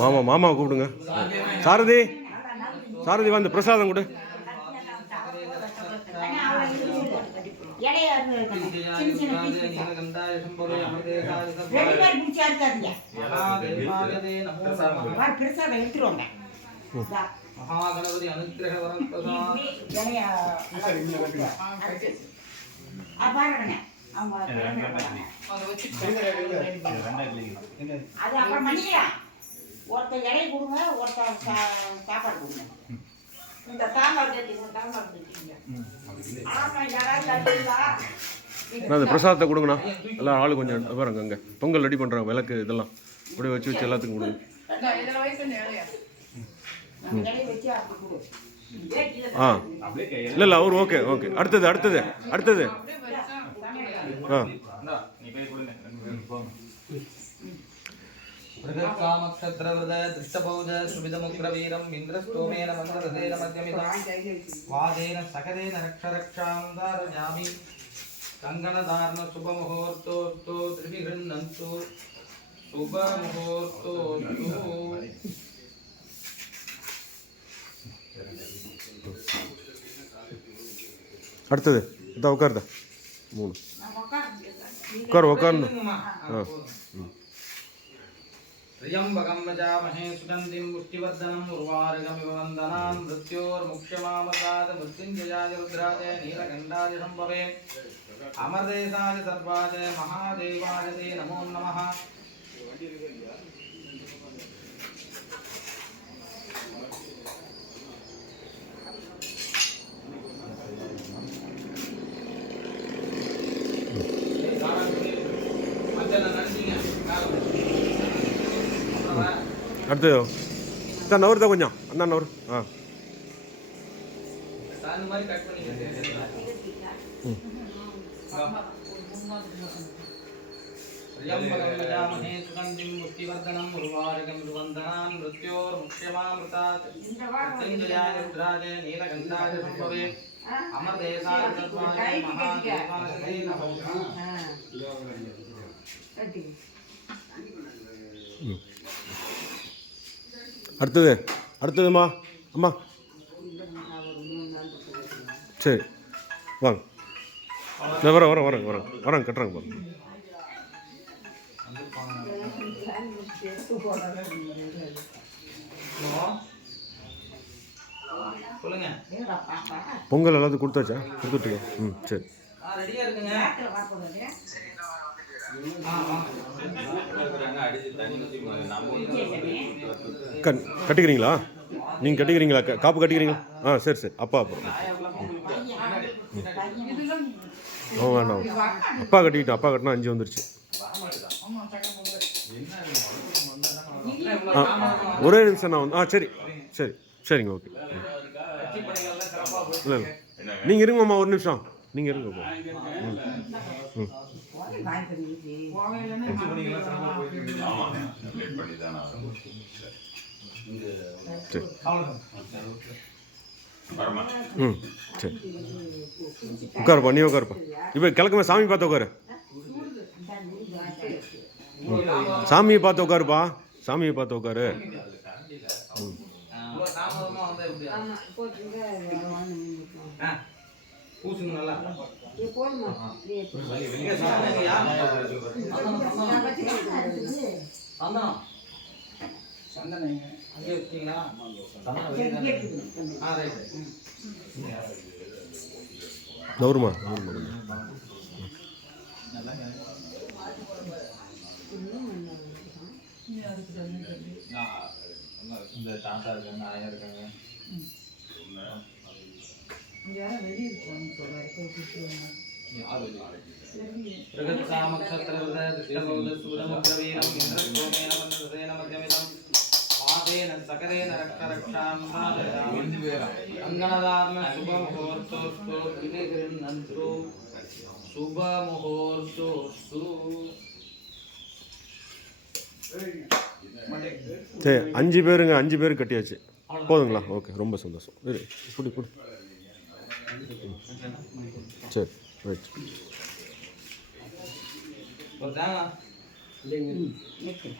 மாமா மாமா கூப்பிடுங்க. சாரதி சாரதி வந்து பிரசாதம் கொடு. மகாகணபதி அனுக்கிரக வரம் அது அப்புறம் பண்ணிக்கலாம். ஒருத்தர் இலையை கொடுங்க, ஒருத்தர் சாப்பாடு கொடுங்க. இந்த சாம்பார் அந்த பிரசாதத்தை கொடுங்கண்ணா. எல்லாம் ஆளு கொஞ்சம் பாருங்க. அங்கே பொங்கல் ரெடி பண்ணுறாங்க, விளக்கு இதெல்லாம் அப்படியே வச்சு வச்சு எல்லாத்துக்கும் கொடுங்க. ஆ இல்லை இல்லை அவர் ஓகே ஓகே. அடுத்தது அடுத்தது அடுத்தது. ஆ பிரகத்காமக்ஷத்ரவ்ரத திருஷ்டபௌஜ சுவிதமுக்ரவீரம் இந்திரஸ்தோமேன மந்திரதேன மத்யமிதம் வாதேன சகதேன ரக்ஷரக்ஷாம் தாரயாமி கங்கணதார்ண சுபமுகூர்த்தோஸ்து திரிவிஹ்ருண்ணந்து சுபமுகூர்த்தோஸ்து. அடுத்தது இதான் உட்காருதா 3 உட்கார் உட்கார்ந்து. ஆ त्र्यम्बकं वजामहे सुगन्धिं पुष्टिवर्धनम् उर्वारुकमिव वन्दनान् मृत्योर्मुक्ष्यमामसाद मृत्युञ्जयाय रुद्राय नीलकण्ठाय सम्भवे अमरदेशाय सर्वाय महादेवाय ते नमो नमः. அடுத்தது தான் நவர் தான் கொஞ்சம் அண்ணா நவர். ஆ அடுத்தது அடுத்ததுமா அம்மா. சரி வாங்க. வரேன் வரேன் வரேன் வரேன் வரேன் கட்டுறாங்க பாருங்க. பொங்கல் எல்லாத்தையும் கொடுத்தாச்சா? கொடுத்துட்டீங்க. ம் சரி. கட்டிக்கிறீங்களா? நீங்கள் கட்டிக்கிறீங்களா? காப்பு கட்டிக்கிறீங்களா? ஆ சரி சரி. அப்பா அப்புறம் வேண்டாம். அப்பா கட்டிக்கிட்டோம். அப்பா கட்டினா 5 வந்துருச்சு. ஆ ஒரே நிமிஷம் நான் வந்து. ஆ சரி சரி சரிங்க ஓகே. இல்லை இல்லை நீங்கள் இருங்கம்மா, ஒரு நிமிஷம் நீங்கள் இருங்க. ம் ம் சரி ம் சரி உட்காருப்பா, நீ உட்காருப்பா. இப்போ கிழக்குமே சாமி பார்த்து உட்காரு. சாமியை பார்த்து உட்காருப்பா, சாமியை பார்த்து உட்காரு. ம் பூசுங்க நல்லா. நவருமா இந்த தாத்தா இருக்காங்க, ஆயா இருக்காங்க. சரி 5 பேருங்க, 5 பேர் கட்டியாச்சு. போதுங்களா? ஓகே, ரொம்ப சந்தோஷம். இப்படி சரி ரைட். ஒரு தேங்காய் நிற்கு